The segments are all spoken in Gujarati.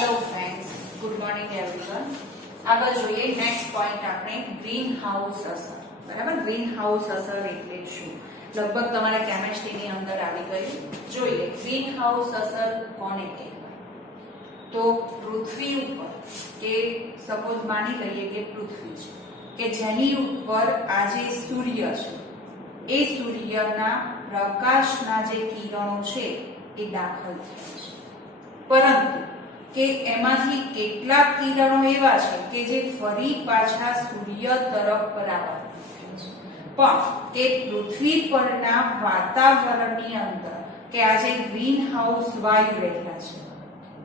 Hello friends, good morning everyone. આગળ જોઈએ નેક્સ્ટ પોઈન્ટ આપણે ગ્રીન હાઉસ અસર. બરાબર, ગ્રીન હાઉસ અસર એટલે શું? લગભગ તમારા કેમેસ્ટ્રીની અંદર આવી ગયું. જોઈએ ગ્રીન હાઉસ અસર કોને કહેવાય. તો પૃથ્વી ઉપર કે સપોઝ માની લઈએ કે પૃથ્વી છે કે જેની ઉપર આ જે સૂર્ય છે એ સૂર્યના પ્રકાશના જે કિરણો છે એ દાખલ થાય છે, પરંતુ કે એમાંથી કેટલાક કિરણો એવા છે કે જે ફરી પાછા સૂર્ય તરફ પરાવર્તિત થાય છે. પણ કે પૃથ્વી પરના વાતાવરણની અંદર કે આ જે ગ્રીન હાઉસ વાયુ રહેલા છે,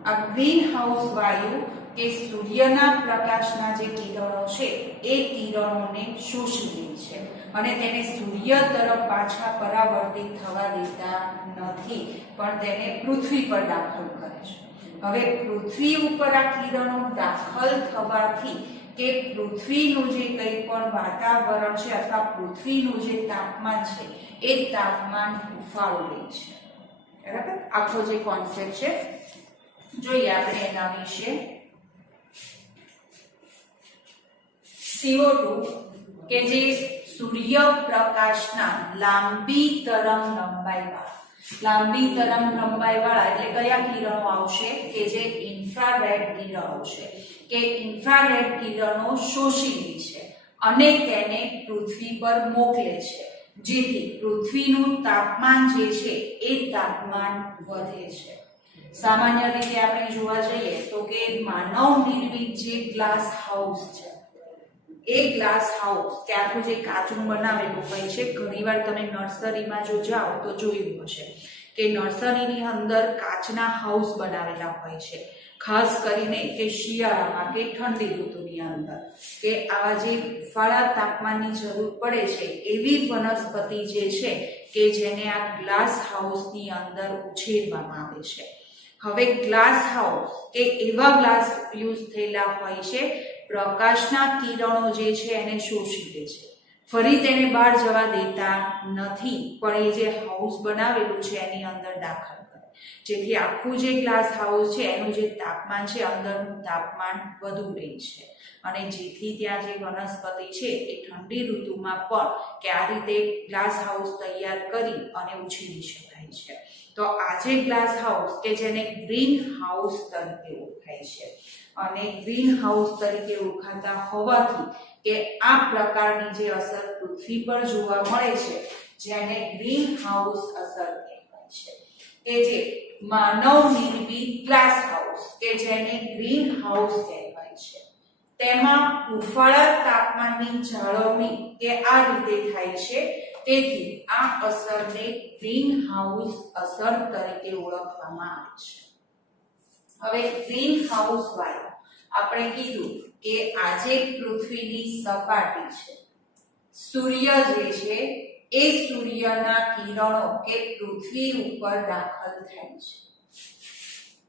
આ ગ્રીન હાઉસ વાયુ કે સૂર્યના પ્રકાશના જે કિરણો છે એ કિરણોને શોષી લે છે અને તેને સૂર્ય તરફ પાછા પરાવર્તિત થવા દેતા નથી, પણ તેને પૃથ્વી પર દાખલ કરે છે. હવે પૃથ્વી ઉપર આ કિરણો દાખલ થવાથી કે પૃથ્વીનું જે કંઈ પણ વાતાવરણ છે અથવા પૃથ્વીનું જે તાપમાન છે એ તાપમાન ઉફાળો લે છે. બરાબર, આખો જે કોન્સેપ્ટ છે જોઈએ આપણે એના વિશે. CO2 કે જે સૂર્યપ્રકાશના લાંબી તરંગ લંબાઈવાળા એટલે કયા કિરણો આવશે કે જે ઇન્ફ્રારેડ કિરણો છે કે ઇન્ફ્રારેડ કિરણો શોષી લે છે અને તેને પૃથ્વી પર મોકલે છે, જેથી પૃથ્વીનું તાપમાન જે છે એ તાપમાન વધે છે. સામાન્ય રીતે આપણે જોવા જઈએ તો કે માનવ નિર્મિત જે ગ્લાસ હાઉસ છે એ ગ્લાસ હાઉસ કે આખું જે કાચનું બનાવેલું હોય છે, ઘણીવાર તમે નર્સરીમાં જો જાઓ તો જોયું હશે કે નર્સરીની અંદર કાચના હાઉસ બનાવેલા હોય છે, ખાસ કરીને કે શિયાળામાં કે ઠંડી ઋતુની અંદર કે આવા જે ઉફાળા તાપમાનની જરૂર પડે છે એવી વનસ્પતિ જે છે કે જેને આ ગ્લાસ હાઉસની અંદર ઉછેરવામાં આવે છે. હવે ગ્લાસ હાઉસ કે એવા ગ્લાસ યુઝ થયેલા હોય છે, પ્રકાશના કિરણો જે છે એને શોષી લે છે, ફરી તેને બહાર જવા દેતા નથી, પણ એ જે હાઉસ બનાવેલું છે એની અંદર દાખલ કરે, જેથી આખું જે ગ્લાસ હાઉસ છે એનું જે તાપમાન છે અંદરનું તાપમાન વધુ રહે છે અને જેથી ત્યાં જે વનસ્પતિ છે એ ઠંડી ઋતુમાં પણ કે આ રીતે ગ્લાસ હાઉસ તૈયાર કરી અને ઉછેરી શકાય છે. તો આ જે ગ્લાસ હાઉસ કે જેને ગ્રીન હાઉસ તરીકે ઓળખાય છે અને ગ્રીન હાઉસ તરીકે ઓળખાતા હોવાથી કે આ પ્રકારની જે અસર પૃથ્વી પર જોવા મળે છે જેને ગ્રીન હાઉસ અસર કહેવાય છે, કે જે માનવ નિર્મિત ગ્લાસ હાઉસ કે જેને ગ્રીન હાઉસ કહેવાય છે, તેમાં ઉફાળા તાપમાનની જાળવણી કે આ રીતે થાય છે, તેથી આ અસરને ગ્રીન હાઉસ અસર તરીકે ઓળખવામાં આવે છે. હવે ગ્રીન હાઉસ વાયુ આપણે કીધું કે આજે પૃથ્વીની સપાટી છે, સૂર્ય જે છે એ સૂર્યના કિરણો કે પૃથ્વી ઉપર દાખલ થાય છે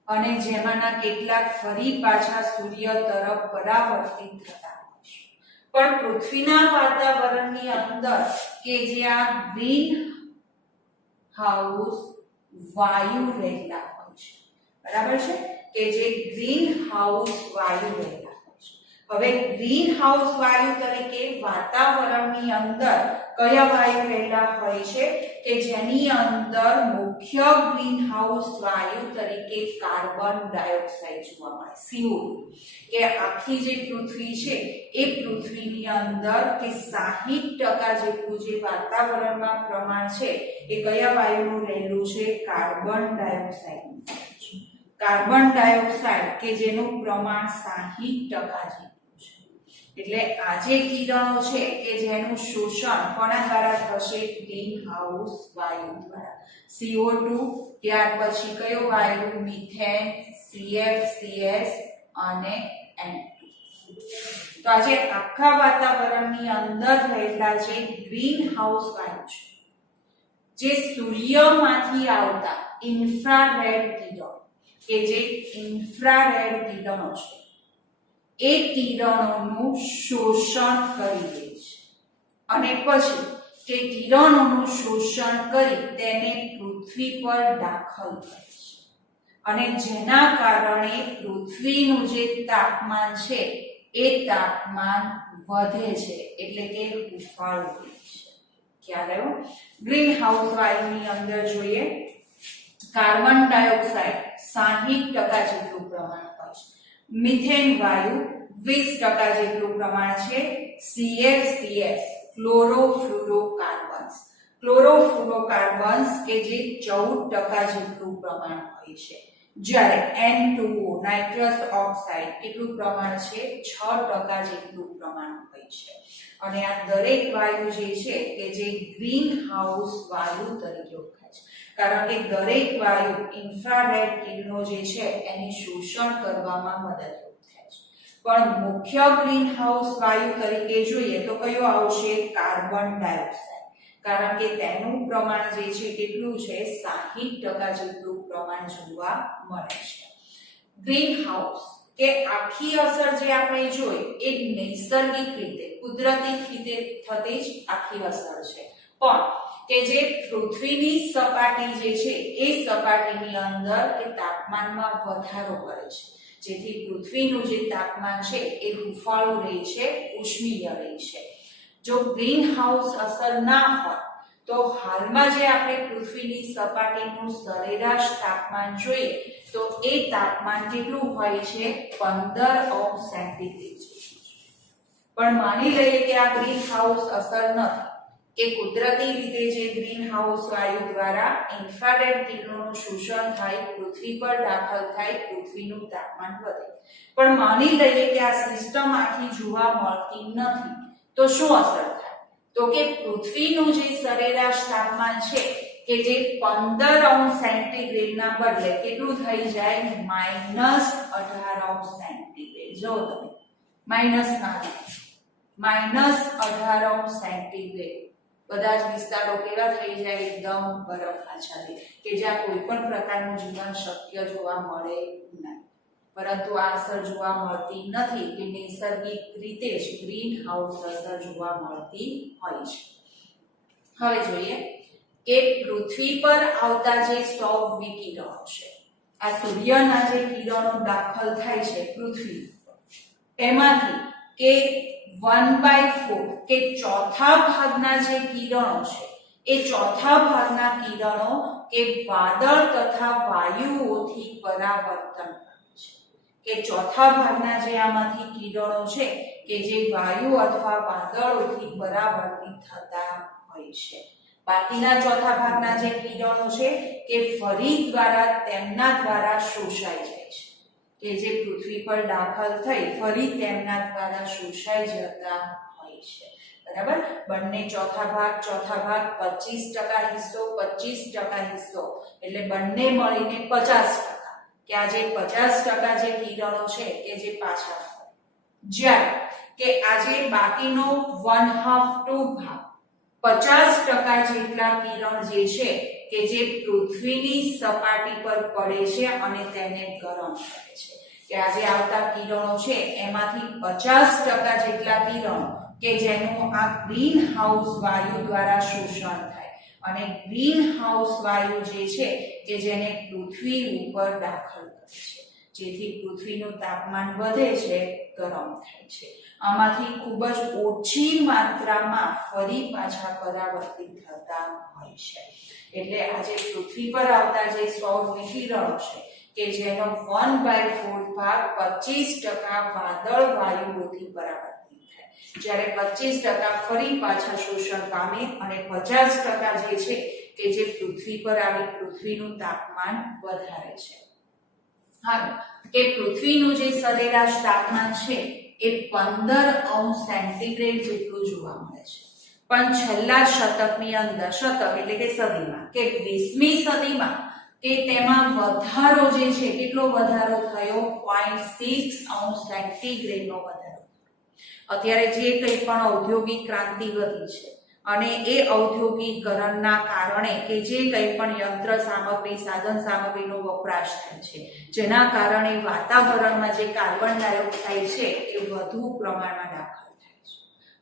અને જેમાંના કેટલાક ફરી પાછા સૂર્ય તરફ પરાવર્તિત થતા હોય છે, પણ પૃથ્વીના વાતાવરણની અંદર કે જે આ ગ્રીન હાઉસ વાયુ રહેલા હોય છે. બરાબર છે, કે જે ગ્રીન હાઉસ વાયુ રહેલા હોય છે. હવે ગ્રીન હાઉસ વાયુ તરીકે વાતાવરણની અંદર કયા વાયુ રહેલા હોય છે કે જેની અંદર મુખ્ય ગ્રીન હાઉસ વાયુ તરીકે કાર્બન ડાયોક્સાઇડ જોવા મળે, CO2 કે આખી જે પૃથ્વી છે એ પૃથ્વીની અંદર કે 60% જેટલું જે વાતાવરણમાં પ્રમાણ છે એ કયા વાયુનું રહેલું છે? Carbon dioxide. કાર્બન ડાયોક્સાઇડ કે જેનું પ્રમાણ 60% જેટલું છે. એટલે આ જે કિરણો છે કે જેનું શોષણ કોના દ્વારા થશે? ગ્રીન હાઉસ વાયુ દ્વારા. CO2, ત્યાર પછી કયો વાયુ? મિથેન, CFCS અને N2. તો આજે આખા વાતાવરણની અંદર રહેલા જે ગ્રીન હાઉસ વાયુ છે, જે સૂર્યમાંથી આવતા ઇન્ફ્રારેડ કિરણો કે જે ઇન્ફ્રારેડ કિરણો છે એ કિરણોનું શોષણ કરી લે છે અને પછી તે કિરણોનું શોષણ કરી તેને પૃથ્વી પર દાખલ કરે છે અને જેના કારણે પૃથ્વીનું જે તાપમાન છે એ તાપમાન વધે છે, એટલે કે હુફાળું થાય છે. ખ્યાલ આવ્યો? ગ્રીન હાઉસ વાયુની અંદર જોઈએ, કાર્બન ડાયોક્સાઇડ 60% જેટલું પ્રમાણ હોય છે, મિથેન વાયુ 20% જેટલું પ્રમાણ છે, CFCs ક્લોરોફ્લોરોકાર્બન્સ કે જે 14% જેટલું પ્રમાણ હોય છે, જ્યારે N2O નાઇટ્રસ ઓક્સાઇડ કેટલું પ્રમાણ છે? 6% જેટલું પ્રમાણ હોય છે. અને આ દરેક વાયુ જે છે કે જે ગ્રીન હાઉસ વાયુ તરીકે ઓળખાય છે, કારણ કે દરેક વાયુ ઇન્ફ્રારેડ કિરણો જે છે એની શોષણ કરવામાં મદદરૂપ થાય છે. પણ મુખ્ય ગ્રીન હાઉસ વાયુ તરીકે જોઈએ તો કયો આવશે? કાર્બન ડાયોક્સાઇડ, કારણ કે તેનું પ્રમાણ જે છે કેટલું છે? 60% જેટલું પ્રમાણ જોવા મળે છે. ગ્રીન હાઉસ કે આખી અસર જે આપણે જોઈ એ નૈસર્ગિક રીતે કુદરતી રીતે થતી જ આખી અસર છે, પણ કે જે પૃથ્વીની સપાટી જે છે એ સપાટીની અંદર કે તાપમાનમાં વધારો કરે છે, જેથી પૃથ્વીનું જે તાપમાન છે એ હુફાળું રહે છે, ઉષ્મીય રહે છે. જો ગ્રીન હાઉસ અસર ના હોય તો હાલમાં જે આપણે પૃથ્વીની સપાટીનું સરેરાશ તાપમાન જોઈએ તો એ તાપમાન કેટલું હોય છે? 15 સેન્ટીગ્રેડ. પણ માની લઈએ કે આ ગ્રીન હાઉસ અસર નથી, કે કુદરતી રીતે જે ગ્રીન હાઉસ વાયુ દ્વારા ઇન્ફ્રારેડ કિરણોનું શોષણ થાય, પૃથ્વી પર દાખલ થાય, પૃથ્વીનું તાપમાન વધે. પણ માની લઈએ કે આ સિસ્ટમ આખી જોવા મળતી નથી, તો શું અસર થાય? તો કે પૃથ્વીનું જે સરેરાશ તાપમાન છે કે જે 15 સેન્ટીગ્રેડ ના બદલે કેટલું થઈ જાય? -18 સેન્ટીગ્રેડ. જો તમે -18 સેન્ટીગ્રેડ. બધા જ વિસ્તારો કેવા થઈ જાય? એકદમ બરફ આચ્છાદિત, કે જ્યાં કોઈ પણ પ્રકારનું જીવન શક્ય જોવા મળે નહીં. પરંતુ આ અસર જોવા મળતી નથી, કે નૈસર્ગિક રીતે જ ગ્રીન હાઉસ અસર જોવા મળતી હોય છે. હવે જોઈએ કે પૃથ્વી પર આવતા જે સૌર વિકિરણો છે, આ સૂર્યના જે કિરણો દાખલ થાય છે પૃથ્વી પર, એમાંથી કે 1/4 કે ચોથા ભાગના જે કિરણો છે એ ચોથા ભાગના કિરણો કે વાદળ તથા વાયુઓથી પરાવર્તન કે ચોથા ભાગના જે આમાંથી કિરણો છે કે જે વાયુ અથવા વાદળોથી પરાવર્તિત થતા હોય છે. બાકીના ચોથા ભાગના જે કિરણો છે કે ફરી તેમના દ્વારા શોષાઈ જાય છે, કે જે પૃથ્વી પર દાખલ થઈ ફરી તેમના દ્વારા શોષાઈ જતા હોય છે. બરાબર? બંને ચોથા ભાગ 25% હિસ્સો 25% હિસ્સો, એટલે બંને મળીને 50%. કે આ જે 50% જે કિરણો છે કે જે પાછા ફરે, જ્યારે કે આજે બાકીનો 1/2 ભાગ 50% જેટલા કિરણ જે છે કે જે પૃથ્વીની સપાટી પર પડે છે અને તેને ગરમ કરે છે. કે આજે આવતા કિરણો છે એમાંથી 50% જેટલા કિરણો કે જેનું આ ગ્રીન હાઉસ વાયુ દ્વારા શોષણ થાય, અને ગ્રીન હાઉસ વાયુ જે છે કે જેને પૃથ્વી ઉપર દાખલ કરે છે, જેથી પૃથ્વીનું તાપમાન વધે છે, ગરમ થાય છે. આમાંથી ખૂબ જ ઓછી માત્રામાં ફરી પાછા પરાવર્તિત થતા હોય છે. એટલે આજે પૃથ્વી પર આવતા જે સૌર વિકિરણો છે કે જેનો 1/4 ભાગ 25% વાદળ વાયુઓથી પરાવર્તિત થાય, જ્યારે 25% ફરી પાછા શોષણ પામે અને 50% જે છે કે જે પૃથ્વી પર આવી પૃથ્વીનું તાપમાન વધારે છે. હા, કે પૃથ્વીનું જે સરેરાશ તાપમાન છે એ 15 સેન્ટીગ્રેડ જેટલું જોવા મળે છે. પણ છેલ્લા શતકની અંદર, શતક એટલે કે સદીમાં, કે 20મી સદીમાં કે તેમાં વધારો જે છે કેટલો વધારો થયો? 0.6 સેન્ટીગ્રેડનો વધારો. અત્યારે જે કંઈ પણ ઔદ્યોગિક ક્રાંતિ વધી છે અને એ ઔદ્યોગિકરણના કારણે કે જે કંઈ પણ યંત્ર સામગ્રી, સાધન સામગ્રીનો વપરાશ થાય છે, જેના કારણે વાતાવરણમાં જે કાર્બન ડાયોક્સાઇડ છે એ વધુ પ્રમાણમાં દાખલ થાય છે.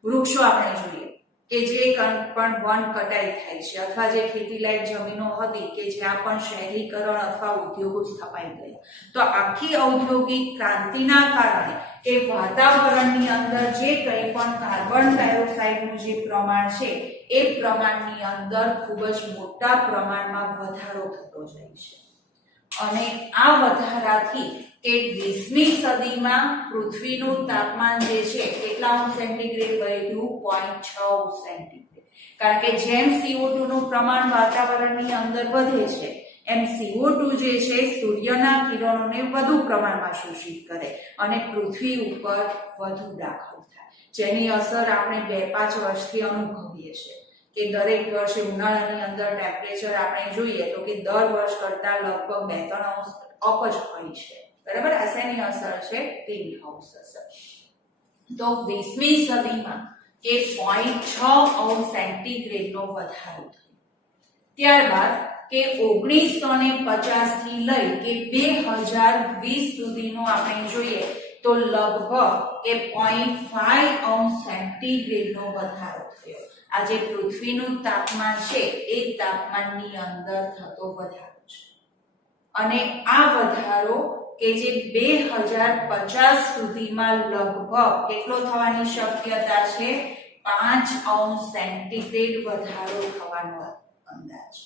વૃક્ષો આપણે જોઈએ કે જે પણ વન કટાઈ થાય છે અથવા જે ખેતીલાયક જમીનો હતી કે જ્યાં પણ શહેરીકરણ અથવા ઉદ્યોગો સ્થપાઈ ગયા, તો આખી ઔદ્યોગિક ક્રાંતિના કારણે એ વાતાવરણની અંદર જે કંઈ પણ કાર્બન ડાયોક્સાઇડનું જે પ્રમાણ છે એ પ્રમાણની અંદર ખૂબ જ મોટા પ્રમાણમાં વધારો થતો જાય છે. અને આ વધારાથી કે 20મી સદીમાં પૃથ્વીનું તાપમાન જે છે કેટલા અંશ સેન્ટીગ્રેડ વધ્યું? 0.6 અંશ સેન્ટીગ્રેડ. કારણ કે જેમ CO2 નું પ્રમાણ વાતાવરણની અંદર વધે છે એમ CO2 જે છે સૂર્યના કિરણોને વધુ પ્રમાણમાં શોષિત કરે અને પૃથ્વી ઉપર વધુ દાખલ થાય, જેની અસર આપણે 2-5 વર્ષથી અનુભવીએ છીએ કે દરેક વર્ષે ઉનાળાની અંદર ટેમ્પરેચર આપણે જોઈએ તો કે દર વર્ષ કરતા લગભગ 2-3 અંશ અપ જ હોય છે. બરાબર, આ શેની અસર છે? ગ્રીન હાઉસ અસર. તો 20મી સદીમાં કે 0.6 અંશ સેન્ટીગ્રેડનો વધારો થયો. ત્યારબાદ કે 1950 થી લઈ કે 2020 સુધીનો આપણે જોઈએ તો લગભગ કે 0.5 અંશ સેન્ટીગ્રેડનો વધારો થયો. આ જે પૃથ્વીનું તાપમાન છે એ તાપમાનની અંદર થતો વધારો છે. અને આ વધારો કે જે 2050 સુધીમાં લગભગ કેટલો થવાની શક્યતા છે? 5 અંશ સેન્ટીગ્રેડ વધારો થવાનો અંદાજ.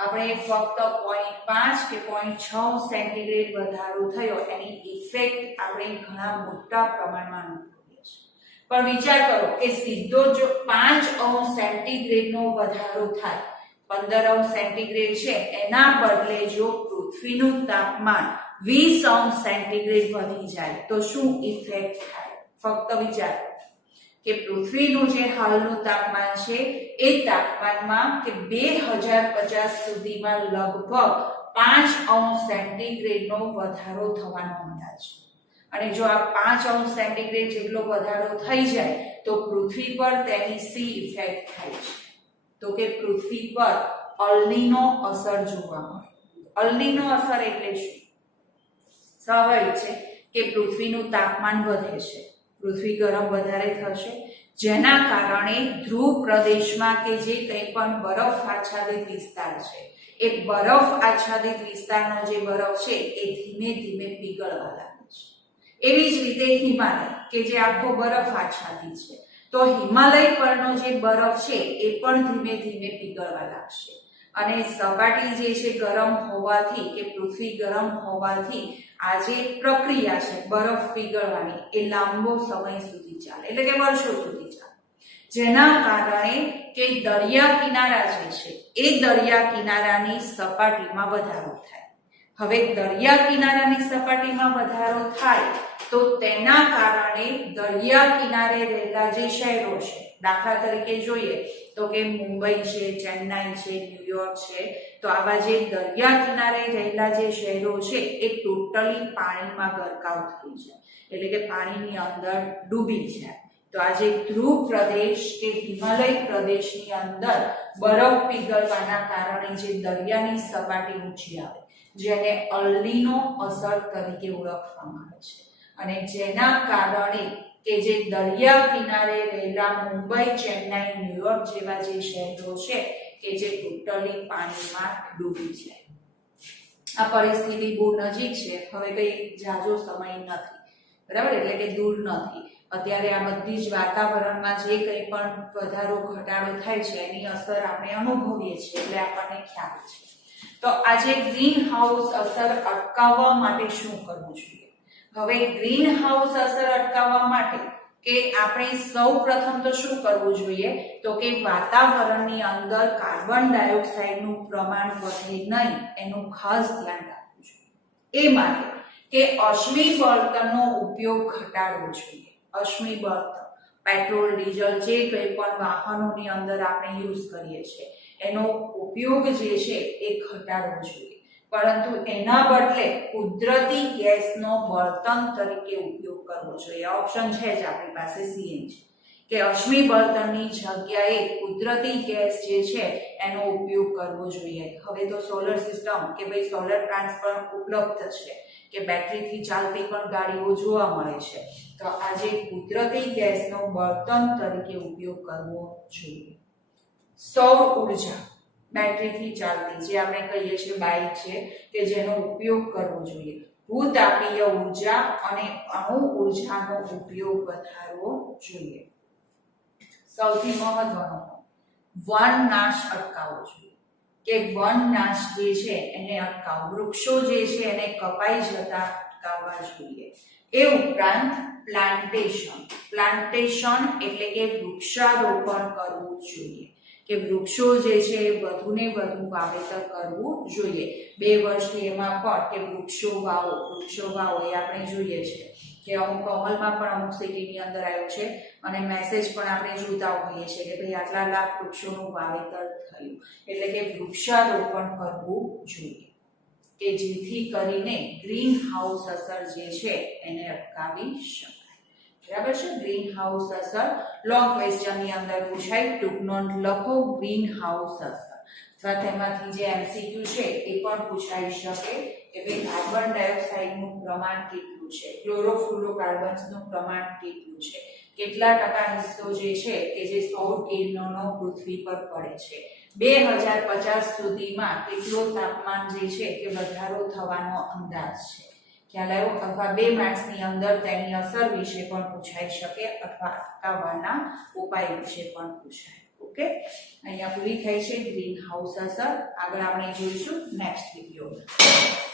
આપણે ફક્ત 0.5 કે 0.6 સેન્ટીગ્રેડ વધારો થયો એની ઇફેક્ટ આપણે ઘણા મોટા પ્રમાણમાં અનુભવીએ છીએ. પણ વિચાર કરો કે સીધો જો 5 અંશ સેન્ટીગ્રેડનો વધારો થાય, 15 અંશ સેન્ટીગ્રેડ છે એના બદલે જો પૃથ્વીનું તાપમાન 20 અંશ સેન્ટીગ્રેડ વધી જાય તો શું ઇફેક્ટ થાય? ફક્ત વિચાર કે પૃથ્વીનું જે હાલનું તાપમાન છે એ તાપમાનમાં કે 2050 સુધીમાં લગભગ 5 અંશ સેન્ટીગ્રેડનો વધારો થવાનો અંદાજ છે. અને જો આ 5 અંશ સેન્ટીગ્રેડ જેટલો વધારો થઈ જાય તો પૃથ્વી પર તેની સી ઇફેક્ટ થાય છે. તો કે પૃથ્વી પર અલ્નીનો અસર જોવા મળે. અલ્નીનો અસર એટલે શું? સ્વાભાવિક છે કે પૃથ્વીનું તાપમાન વધે છે, પૃથ્વી ગરમ વધારે થશે, જેના કારણે ધ્રુવ પ્રદેશમાં કે જે કંઈ પણ બરફ આચ્છાદિત વિસ્તાર છે એ બરફ આચ્છાદિત વિસ્તારનો જે બરફ છે એ ધીમે ધીમે પીગળવા લાગે છે. એવી જ રીતે હિમાલય કે જે આખો બરફ આચ્છાદિત છે, તો હિમાલય પરનો જે બરફ છે એ પણ ધીમે ધીમે પીગળવા લાગશે. અને સપાટી જે છે ગરમ હોવાથી કે પૃથ્વી ગરમ હોવાથી આ જે પ્રક્રિયા છે બરફ પીગળવાની એ લાંબો સમય સુધી ચાલે, એટલે કે વર્ષો સુધી ચાલે, જેના કારણે કે દરિયા કિનારા જે છે એ દરિયા કિનારાની સપાટીમાં વધારો થાય. હવે દરિયા કિનારાની સપાટીમાં વધારો થાય તો તેના કારણે દરિયા કિનારે રહેલા જે શહેરો છે, દાખલા તરીકે જોઈએ તો કે મુંબઈ છે, ચેન્નાઈ છે, ન્યુયોર્ક છે, તો આવા જે દરિયા કિનારે રહેલા જે શહેરો છે એ ટોટલી પાણીમાં ગરકાવ થઈ જાય, એટલે કે પાણીની અંદર ડૂબી જાય. તો આ જે ધ્રુવ પ્રદેશ કે હિમાલય પ્રદેશની અંદર બરફ પીગળવાના કારણે જે દરિયાની સપાટી ઊંચી આવે, જેને અલ્નીનો અસર તરીકે ઓળખવામાં આવે છે. અને જેના કારણે કે જે દરિયા કિનારે રહેલા મુંબઈ, ચેન્નાઈ, ન્યુયોર્ક જેવા જે શહેરો છે કે જે ટોટલી પાણીમાં ડૂબી જાય. આ પરિસ્થિતિ બહુ નજીક છે, હવે કઈ જાજો સમય નથી, બરાબર, એટલે કે દૂર નથી. અત્યારે આ બધી જ વાતાવરણમાં જે કંઈ પણ વધારો ઘટાડો થાય છે એની અસર આપણે અનુભવીએ છીએ, એટલે આપણને ખ્યાલ છે. તો આજે ગ્રીન હાઉસ અસર અટકાવવા માટે શું કરવું જોઈએ? હવે ગ્રીન હાઉસ અસર અટકાવવા માટે કે આપણે સૌ પ્રથમ તો શું કરવું જોઈએ? તો કે વાતાવરણની અંદર કાર્બન ડાયોક્સાઇડનું પ્રમાણ વધે નહીં એનું ખાસ ધ્યાન રાખવું જોઈએ. એ માટે કે અશ્મિ બળતણનો ઉપયોગ ઘટાડવો જોઈએ. અશ્મિ બળતણ, પેટ્રોલ, ડીઝલ જે કંઈ પણ વાહનોની અંદર આપણે યુઝ કરીએ છીએ એનો ઉપયોગ જે છે એ ઘટાડવો જોઈએ, પરંતુ એના બદલે કુદરતી ગેસનો બળતણ તરીકે ઉપયોગ કરવો જોઈએ. ઓપ્શન છે જ આપણી પાસે સીએનજી, કે અશ્મિ બળતણની જગ્યાએ કુદરતી ગેસ જે છે એનો ઉપયોગ કરવો જોઈએ. હવે તો સોલર સિસ્ટમ કે ભાઈ સોલર પ્લાન્ટ્સ પણ ઉપલબ્ધ છે, કે બેટરીથી ચાલતી પણ ગાડીઓ જોવા મળે છે, તો આજે કુદરતી ગેસનો બળતણ તરીકે ઉપયોગ કરવો જોઈએ. સૌર ઉર્જા બેટરીથી ચાલતી જે આપણે કહીએ છીએ બાઇક છે કે જેનો ઉપયોગ કરવો જોઈએ. ભૂતાપીય ઉર્જા અને અણુ ઉર્જાનો ઉપયોગ વધારવો જોઈએ. સૌથી મહત્વનો વન નાશ અટકાવવો જોઈએ કે વન નાશ જે છે એને અટકાવવો, વૃક્ષો જે છે એને કપાઈ જતા અટકાવવા જોઈએ. એ ઉપરાંત પ્લાન્ટેશન એટલે કે વૃક્ષારોપણ કરવું જોઈએ કે વૃક્ષો જે છે એ વધુને વધુ વાવેતર કરવું જોઈએ. 2 વર્ષથી એમાં પણ કે વૃક્ષો વાવો એ આપણે જોઈએ છે કે અમુક અમલમાં પણ અમુક સિટીની અંદર આવ્યું છે અને મેસેજ પણ આપણે જોતા હોઈએ છીએ કે ભાઈ આટલા લાખ વૃક્ષોનું વાવેતર થયું. એટલે કે વૃક્ષારોપણ કરવું જોઈએ કે જેથી કરીને ગ્રીન હાઉસ અસર જે છે એને અટકાવી શકાય. બરાબર છે. ગ્રીન હાઉસ અસર લોંગ ક્વેશ્ચનની અંદર પૂછાય, ટૂંક નોંધ લખો ગ્રીન હાઉસ અસર. અથવા તેમાંથી જે એમસીક્યુ છે એ પણ પૂછાઈ શકે કે ભાઈ કાર્બન ડાયોક્સાઇડનું પ્રમાણ કેટલું છે, ક્લોરોફ્લોરોકાર્બન્સનું પ્રમાણ કેટલું છે, કેટલા ટકા હિસ્સો જે છે કે જે સૌર કિરણોનો પૃથ્વી પર પડે છે, 2050 સુધીમાં કેટલો તાપમાન જે છે કે વધારો થવાનો અંદાજ છે. ખ્યાલ આવ્યો? અથવા 2 માર્ક્સની અંદર તેની અસર વિશે પણ પૂછાઈ શકે અથવા અટકાવવાના ઉપાય વિશે પણ પૂછાય. ઓકે, અહીંયા પૂરી થઈ છે ગ્રીન હાઉસ અસર. આગળ આપણે જોઈશું નેક્સ્ટ વિડીયોમાં.